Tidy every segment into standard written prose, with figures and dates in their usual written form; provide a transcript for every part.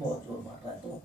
बहुत जोर मार रहा है तो।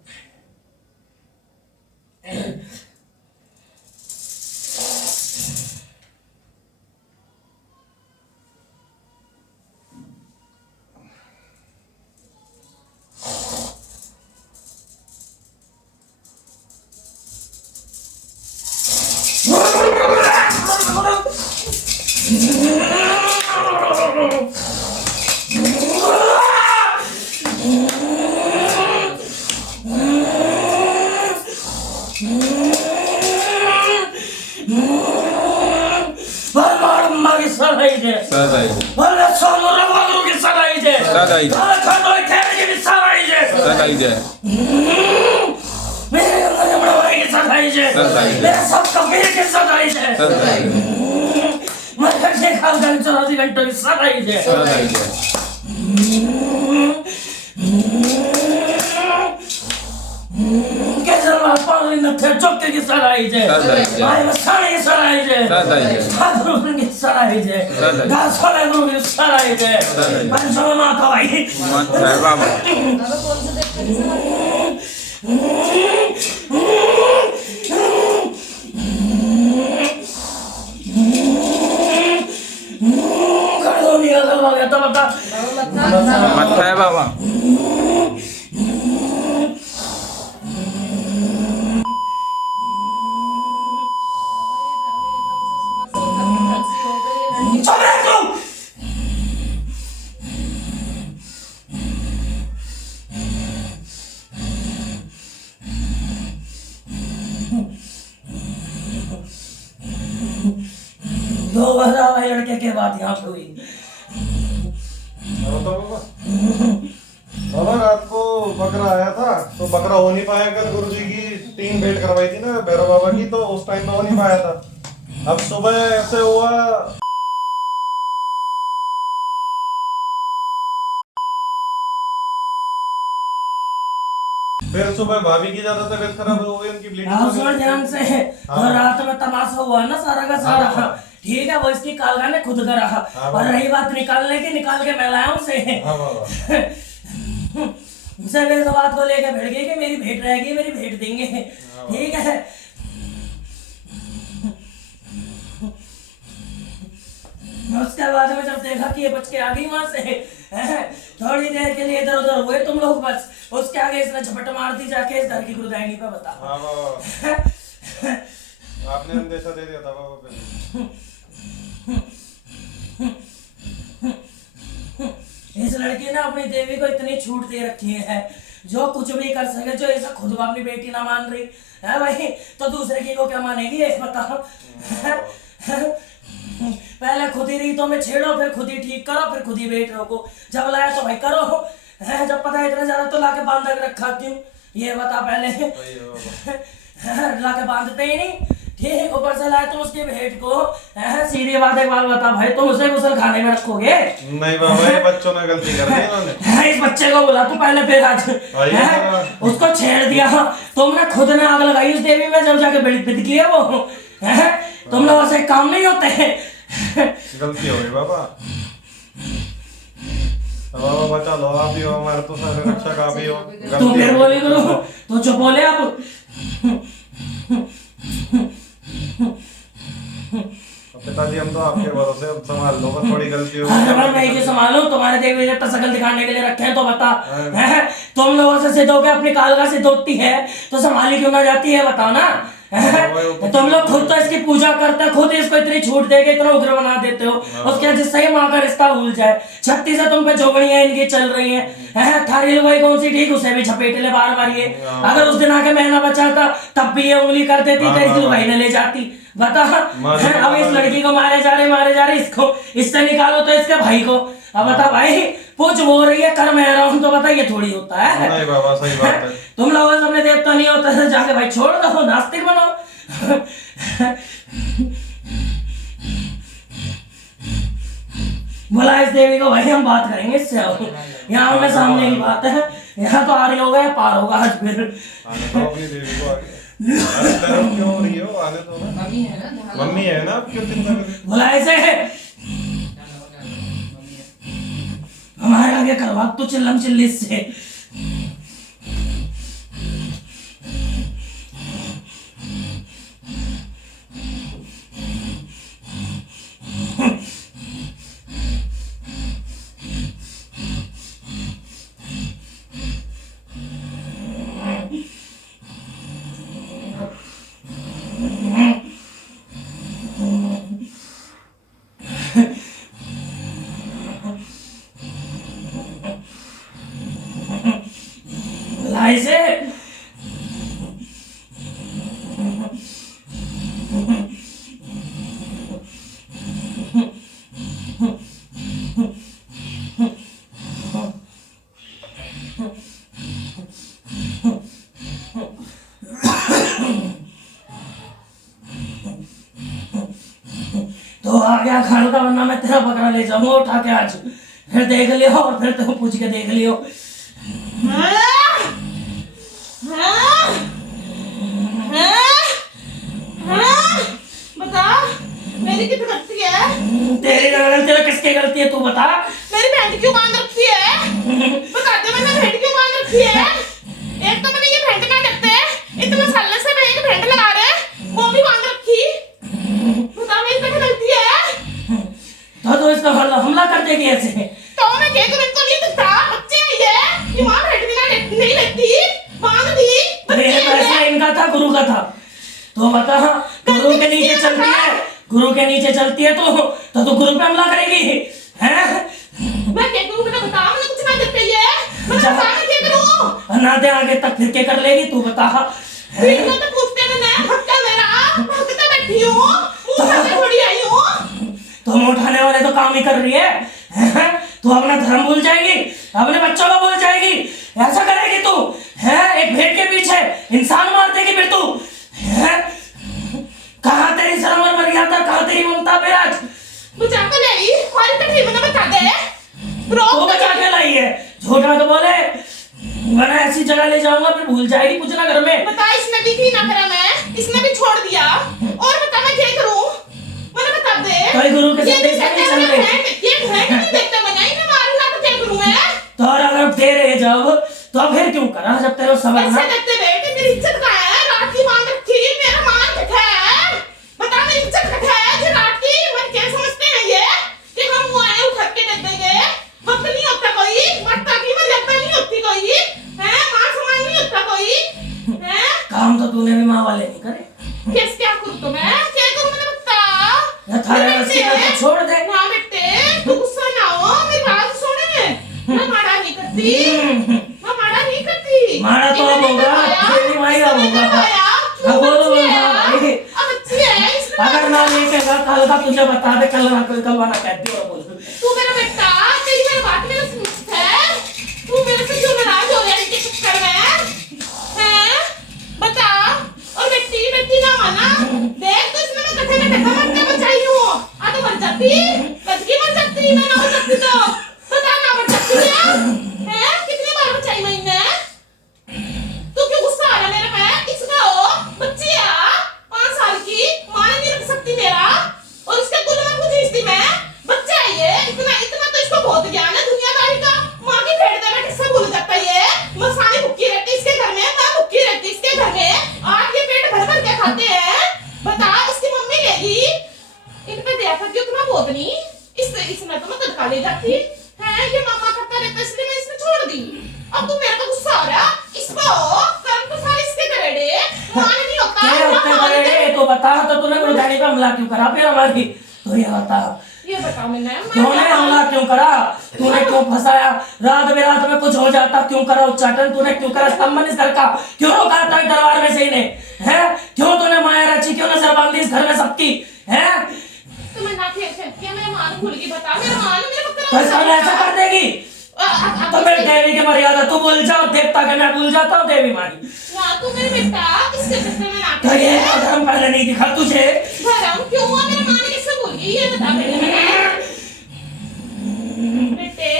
चौके की सराई जे साड़ी की सराई जे साधुन की सराई जे घासवाले लोग की सराई जे पंचम माता भाई बाबा कर दो नहीं अगल हो गया तो बता मत है बाबा दो बजा भाई लड़के के बाद यहाँ पे हुई। बाबा रात को बकरा आया था तो बकरा हो नहीं पाया। कल गुरु जी की 3 भेंट करवाई थी ना भैरव बाबा की, तो उस टाइम में हो नहीं पाया था। अब सुबह ऐसे हुआ, फिर सुबह भाभी की ज्यादा तबीयत खराब हो गई, उनकी ब्लीडिंग ध्यान से और रात में तमाशा हुआ ना सारा का सारा। ठीक है वो इसकी कालगा ने खुद करा। और रही बात निकालने की, निकाल के मैं लाया उसे मेरे बात को लेकर बैठ गई कि मेरी भेंट रहेगी, मेरी भेंट देंगे। ठीक है उसके बाद में जब देखा कि ये बच के आ गई वहां से, थोड़ी देर के लिए इधर उधर हुए तुम लोग, बस उसके आगे इसने झपट मार दी जाके इस घर की गुरुदायनी पे। बता आपने अंदेशा दे दिया था बाबा पे। इस लड़की ने अपनी देवी को इतनी छूट दे रखी है जो कुछ भी कर सके। जो ऐसा खुद अपनी बेटी ना मान रही है भाई तो दूसरे की को क्या मानेगी ये बताओ। पहले खुद ही रीतों में छेड़ो, फिर खुद ही ठीक करो, फिर खुद ही वेट रोको। जब लाया तो भाई करो, जब पता है इतना ज्यादा तो लाके बांध के रखा क्यों ये बता पहले। लाके बांधते ही नहीं। ठीक ऊपर से लाए तुम उसकी भेंट को, सीधी बात एक बात बता भाई तुम उसे गुसल खाने में रखोगे? नहीं बाबा ये बच्चों ने गलती कर दी इन्होंने। इस बच्चे को बुला तू पहले, फिर आज उसको छेड़ दिया। तुमने खुद ने आग लगाई उस देवी में जब जाके बिद किया वो। तुम लोग ऐसे काम नहीं होते। गलती हो गई बाबा। बाबा बचा लो, आप ही हो हमारे तो सारे रक्षक, आप ही हो। तुम फिर बोली करो तो चुप बोले आप। पिताजी हम तो आपके भरोसे, अब संभाल लो, थोड़ी गलती हो मैं क्यों संभालू? तुम्हारे देवी देवता शकल दिखाने के लिए रखे हैं तो बता। तुम लोगों से सिद्ध होकर अपनी कालका सिद्ध होती है तो संभाली क्यों ना जाती है बताओ ना। तुम लोग खुद तो इसकी पूजा करते, खुद इसको इतनी छूट देके इतना उग्र बना देते हो। उसके जिससे ही माँ का रिश्ता भूल जाए। 36 से तुम पे जोगड़ियां इनकी चल रही हैं। थारी लुगाई कौन सी ठीक, उसे भी झपेट ले बार बार ये। अगर उस दिन आके महीना बचा था तब भी ये उंगली कर देती तेरी लुगाई ने ले जाती। बता अब इस लड़की को मारे जा रहे इसको इससे निकालो तो इसके भाई को। अब बता भाई पूछ वो रही है कर मैं रहा हूँ तो बता ये थोड़ी होता है। नहीं बाबा सही बात है। तुम लोगों से अपने देवता नहीं होता है जाके भाई छोड़ दो, नास्तिक बनो। बोला इस देवी को भाई हम बात करेंगे इससे। यहाँ हमें सामने की बात है, यहाँ तो आ रही होगा पार होगा आज फिर। देवी को आगे क्यों हो रही हो? आने दो ना, मम्मी है ना, क्यों चिंता कर रही? बोला ऐसे हमारे आगे करवा तो चिल्लम चिल्ली से। बता इसे। तो आ गया खाल का, वरना मैं तेरा बकरा ले जाऊंगा उठा के आज। फिर देख लियो और फिर तुम पूछ के देख लियो। बता मेरी कितनी गलती है? तेरी गलती है, किसकी गलती है तू बता। मेरी भेंट क्यों बांध रखी है? बता दे मैंने भेंट क्यों बांध रखी है? एक तो मैंने ये भेंट ना करते इतने सालों से मैं एक भेंट लगा रहे वो भी बांध रखी। बता मेरी क्या गलती है? तो इसका हमला कर देगी ऐसे। तो मैं क्या करूं? इनको नहीं दिखता बच्चे हैं ये मां भेंट भी ना नहीं लगती बांध दी बच्चे मेरे हैं पैसा ये। इनका था, गुरु का था। तो बता, गुरु के नीचे चलती है, गुरु के नीचे चलती है तो तू गुरु पे हमला करेगी हैं? मैं क्या करूं? मैंने बताया मैंने कुछ ना करते ये मैं बता मैं क्या करूं? ना दे आगे तक फिर के कर लेगी तू बता। फिर तो पूछते मैंने हक्का मेरा भक्ता बैठी हूं मुंह करके थोड़ी आई हूं। तुम उठाने वाले तो काम ही कर रही है हैं? तू अपना धर्म भूल जाएगी, अपने बच्चों को भूल जाएगी, ऐसा करेगी तू हैं? एक भेड़ के पीछे इंसान मार देगी फिर तू हैं? कहाँ तेरी शर्म और मर्यादा, कहाँ तेरी ममता पे आज? बचा के लाई और तो ठीक मैंने बता दे तू रोक बचा के लाई है, झूठा तो बोले वरना ऐसी जगह ले जाऊंगा फिर भूल जाएगी कुछ ना घर में। बता इसने भी की ना करा मैं इसने भी छोड़ दिया और बता मैं क्या करूं? मैंने बता दे कोई गुरु के ये संदेश भी नहीं चल रहे। ये भेंट नहीं देखता मैंने इन्हें मारूंगा तो क्या करूं मैं? तो और अगर दे रहे जब तो फिर क्यों करा जब तेरे को समझ ऐसे ना। देखते बेटे मेरी इज्जत का है रात की मांग रखी मेरा मान रखा है। बता मेरी इज्जत रखा है जो रात की मन क्या समझते हैं ये कि हम वो आए उठा के दे देंगे वक्त नहीं होता कोई मरता की मर्यादा नहीं होती कोई है मां समान नहीं होता कोई है। काम तो तूने भी माँ वाले नहीं करे। कैसे क्या करूं तो मैं क्या करूं मैंने बता या थारे बस की बात को छोड़ दे। ना बेटे तू गुस्सा ना हो मेरी बात सुने मैं मारा नहीं करती मैं मारा नहीं करती मारा तो अब होगा, तेरी माई अब होगा। अब बोलो भाई, अब अच्छी है इसने अगर ना लेके जा कल का तुझे बता दे, कल ना कल वाला कहती हो बोल। तू मेरा बेटा तेरी मेरी बात मेरे से पूछता है तू मेरे से क्यों नाराज हो रहा है इनके चक्कर में हैं? बता और बेटी बेटी ना माना देख तो इसने मैं कथे में ढका मरते बचाई हूं आ तो मर जाती बचकी मर जाती मैं ना मर जाती तो बता ना मर जाती है कितनी बार बचाई मैंने? तू क्यों गुस्सा आ रहा मेरे पे? इसका हो बच्ची है 5 साल की मां नहीं रख सकती मेरा और उसके कुल में कुछ हिस्से में बच्चा है ये इतना इतना तो इसको बहुत ज्ञान है दुनियादारी का। मां की पेट में किससे भूल जाता ये मसानी भूखी रहती इसके घर में मैं भूखी रहती इसके घर में आज ये पेट भर भर के खाते हैं। बता इसकी मम्मी लेगी इन पे दया करती उतना बहुत नहीं इसमें तो मैं तड़का ले जाती है ये मामा करता रहता इसलिए मैं इसने छोड़ दी। अब तू मेरे को गुस्सा आ रहा इसको कर्म तो सारे इसके करेड़े मान नहीं होता क्या होते करेड़े तो बता। तो तूने गुरुदानी पे हमला क्यों करा फिर हमारी? तो ये बता ये बता मैंने तूने हमला क्यों करा? तूने क्यों फंसाया? रात बेरात में कुछ हो जाता क्यों करा उच्चाटन? तूने क्यों करा स्तंभन इस घर का? क्यों रोका था दरबार में से इन्हें हैं? क्यों तूने माया रची? क्यों नजर बांधी इस घर में सबकी हैं? तो मैं ना खेल सकती है मेरे मां को भूल गई बता मेरा मां मेरे तो बकरा इसका ऐसा कर देगी तो फिर देवी की मर्यादा तू भूल जाओ, देवता के मैं भूल जाता हूँ देवी मारी। ना तू मेरे बेटा इसके चक्कर में ना तो ये धर्म पहले नहीं दिखा तुझे। धर्म क्यों हुआ मेरे मां ने किससे भूल गई ये बता मेरे बेटे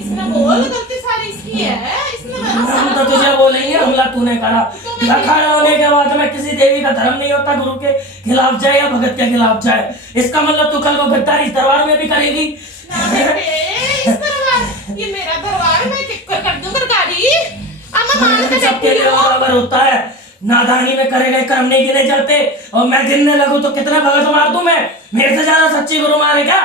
इसने बोल गलती सारी इसकी है इसने मेरा हम सारा तो तुझे बोलेंगे हमला तूने करा। अखाड़ा होने के बाद में किसी देवी का धर्म नहीं होता गुरु के खिलाफ जाए या भगत के खिलाफ जाए। इसका मतलब तू कल को गद्दारी इस दरबार में भी करेगी। ना बेटे इस दरबार ये मेरा दरबार मैं कर दूं सरकारी अब मैं मान के सबके चलती लिए हूं। बराबर होता है। नादानी में करे गए कर्म नहीं गिने जाते और मैं गिनने लगूं तो कितना भगत मार दूं मैं? मेरे से ज्यादा सच्ची गुरु मारेगा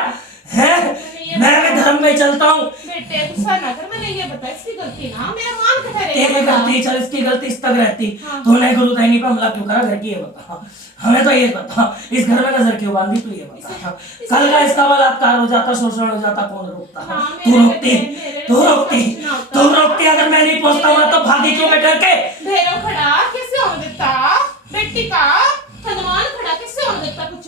है? मैं भी धर्म में चलता हूँ। बेटे गुस्सा ना कर मैंने ये बता इसकी गलती ना मेरा मान के तेरी ठहरे गलती चल, इसकी गलती इस तक रहती। हाँ। तूने गुरुदानी पे हमला क्यों करा घर की ये बता। हमें तो ये बता इस घर में नजर क्यों बांधी तू ये बता। कल का इसका बलात्कार हो जाता, शोषण हो जाता, कौन रोकता? हाँ, तू मेरे रोकती बेटे, मेरे तू बेटे रोकती समझना होता। तू रोकती अगर मैं नहीं पहुंचता वहां तो भागी क्यों मैं डर के? भैरव खड़ा कैसे होने देता? बेटी का हनुमान खड़ा कैसे होने देता? कुछ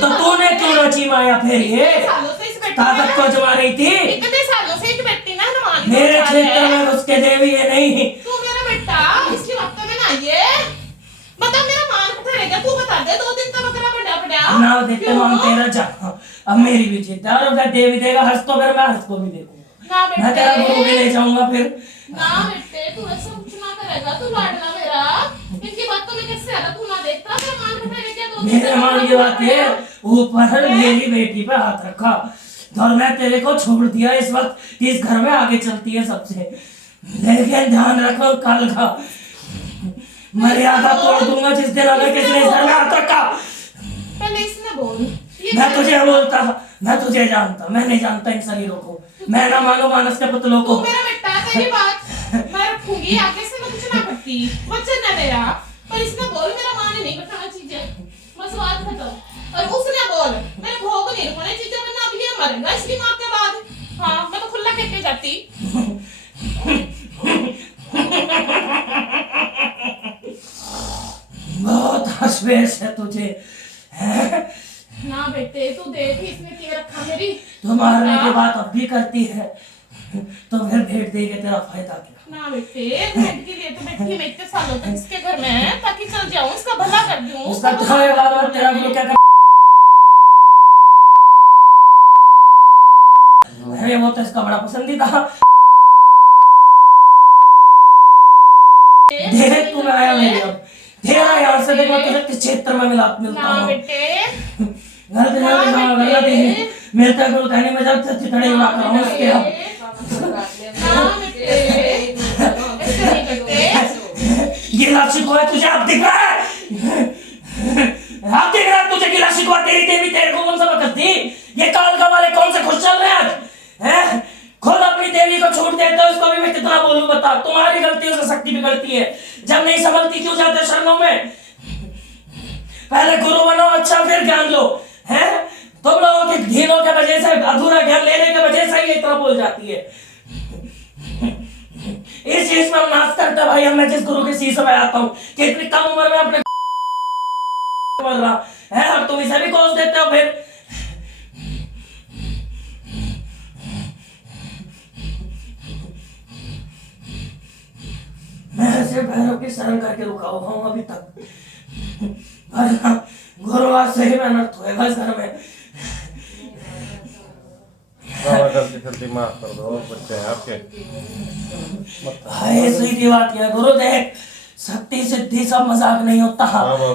तो तूने क्यों रची माया फिर ये? सालों से इस बेटी ताकत को जमा रही थी। इतने सालों से इस बेटी ना हनुमान मेरे क्षेत्र में उसके देवी है नहीं। तू मेरा बेटा इसकी बात में ना आइए। बता मेरा मान कठेरेगा तू बता दे 2 दिन तक बकरा बड़ा बड़ा ना देखते मान तेरा जा। अब मेरी भी चिंता है और अगर देवी देगा हंस तो फिर मैं हंस को भी देखूंगा। ना मैं तेरा गुरु भी बेटे ले जाऊंगा फिर। ना बेटे तू ऐसा कुछ ना करेगा तू लाडला मेरा इनकी बातों में कैसे आता तू ना देखता मेरा मान कठेरेगा 2 दिन मेरे मान की बात है ऊपर मेरी बेटी पे हाथ रखा और मैं तेरे को छोड़ दिया इस वक्त इस घर में आगे चलती है सबसे। लेकिन ध्यान रखो कल का मर्यादा तोड़ दूंगा जिस दिन अगर किसी ने इस घर में हाथ रखा। पहले इसने बोल मैं तुझे बोलता मैं तुझे जानता मैं नहीं जानता इन शरीरों को। मैं ना मानो मानस के पुतलों तू को। मेरा बेटा तेरी बात मैं रखूंगी आगे से मैं कुछ ना करती वचन है मेरा। पर इसने बोल मेरा मान नहीं बैठाना चीजें बस बात खत्म। और उसने बोल मेरे भोग नहीं रुकने चीजें वरना अब ये मरेगा इसकी मां के बाद। हाँ मैं तो खुला कहके जाती। बहुत हसवेश है तुझे हैं? ना बेटे तू देख इसने किए रखा मेरी। तो मारने की बात अब भी करती है तो फिर भेंट देके तेरा फायदा क्या? ना बेटे भेंट के लिए तो बैठी मैं इतने सालों तक इसके घर में है ताकि चल जाऊं इसका भला कर दूं। उसका तेरे बाबा तेरा गुरु क्या कर? अरे वो तो इसका बड़ा पसंदीदा। देख तू आया मेरे अब तेरा यहाँ से देख मैं तुझे किस क्षेत्र में मिलता ना हूँ। बेटे मिलता गुरु कहने में जब चितड़े उड़ा कर हूँ उसके अब ना बेटे ऐसे नहीं करते। गिला शिकवा तुझे अब दिख रहा है? अब दिख रहा है तुझे गिला शिकवा तेरी देवी तेरे को कौन सा बकत दी? ये कालका वाले कौन से खुश चल रहे हैं आज? हैं? खुद अपनी देवी को छूट देते हो उसको भी मैं कितना बोलूं बता। तुम्हारी गलतियों से शक्ति बिगड़ती है जब नहीं संभलती क्यों जाते शरणों में? पहले गुरु बनो अच्छा फिर ज्ञान लो हैं? तुम लोगों की ढीलों के वजह से अधूरा ज्ञान लेने के वजह से ये इतना बोल जाती है। इस चीज में हम नाश करते भाई। हम मैं जिस गुरु के शीश में आता हूँ कि इतनी कम उम्र में अपने मर रहा है और तुम इसे भी कोस देते हो फिर। मैं ऐसे भैरव की शरण करके रुका हुआ हूँ अभी तक। गुरुवार से ही मेहनत होएगा इस घर में। गलती गलती माफ कर दो बच्चे हैं आपके। हाय सीधी बात है गुरु देख शक्ति सिद्धि सब मजाक नहीं होता।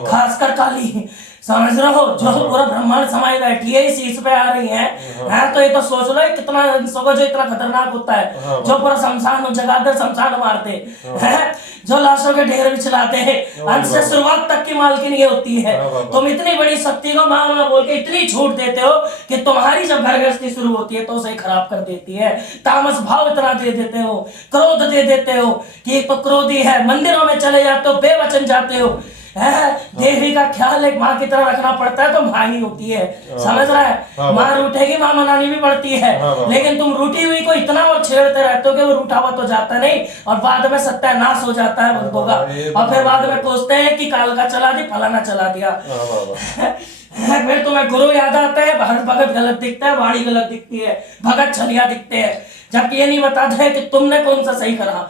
खासकर काली समझ रहे हो जो पूरा ब्रह्मांड समाई बैठी है इस चीज पे आ रही है तो ये तो सोच लो कितना इंसानों जो इतना खतरनाक होता है जो पूरा शमशान जगा कर शमशान मारते हैं जो लाशों के ढेर भी चलाते हैं अंत से शुरुआत तक की मालकिन ये होती है। तुम इतनी बड़ी शक्ति को माँ माँ बोल के इतनी छूट देते हो कि तुम्हारी जब घर गृहस्थी शुरू होती है तो उसे खराब कर देती है। तामस भाव इतना दे देते हो क्रोध दे देते हो कि एक तो क्रोधी है मंदिरों में चले जाते हो बेवचन जाते हो। देवी का ख्याल एक माँ की तरह रखना पड़ता है तो माँ ही होती है समझ रहा है। माँ रूठेगी माँ मनानी भी पड़ती है लेकिन तुम रूठी हुई को इतना और छेड़ते रहते हो कि वो रूठा हुआ तो जाता नहीं और बाद में सत्यानाश हो जाता है भक्तों का और फिर बाद में कोसते हैं कि काल का चला दी फलाना चला दिया। फिर तुम्हें गुरु याद आता है भगत गलत दिखता है वाणी गलत दिखती है भगत छलिया दिखते हैं जबकि ये नहीं बताते है कि तुमने कौन सा सही करा।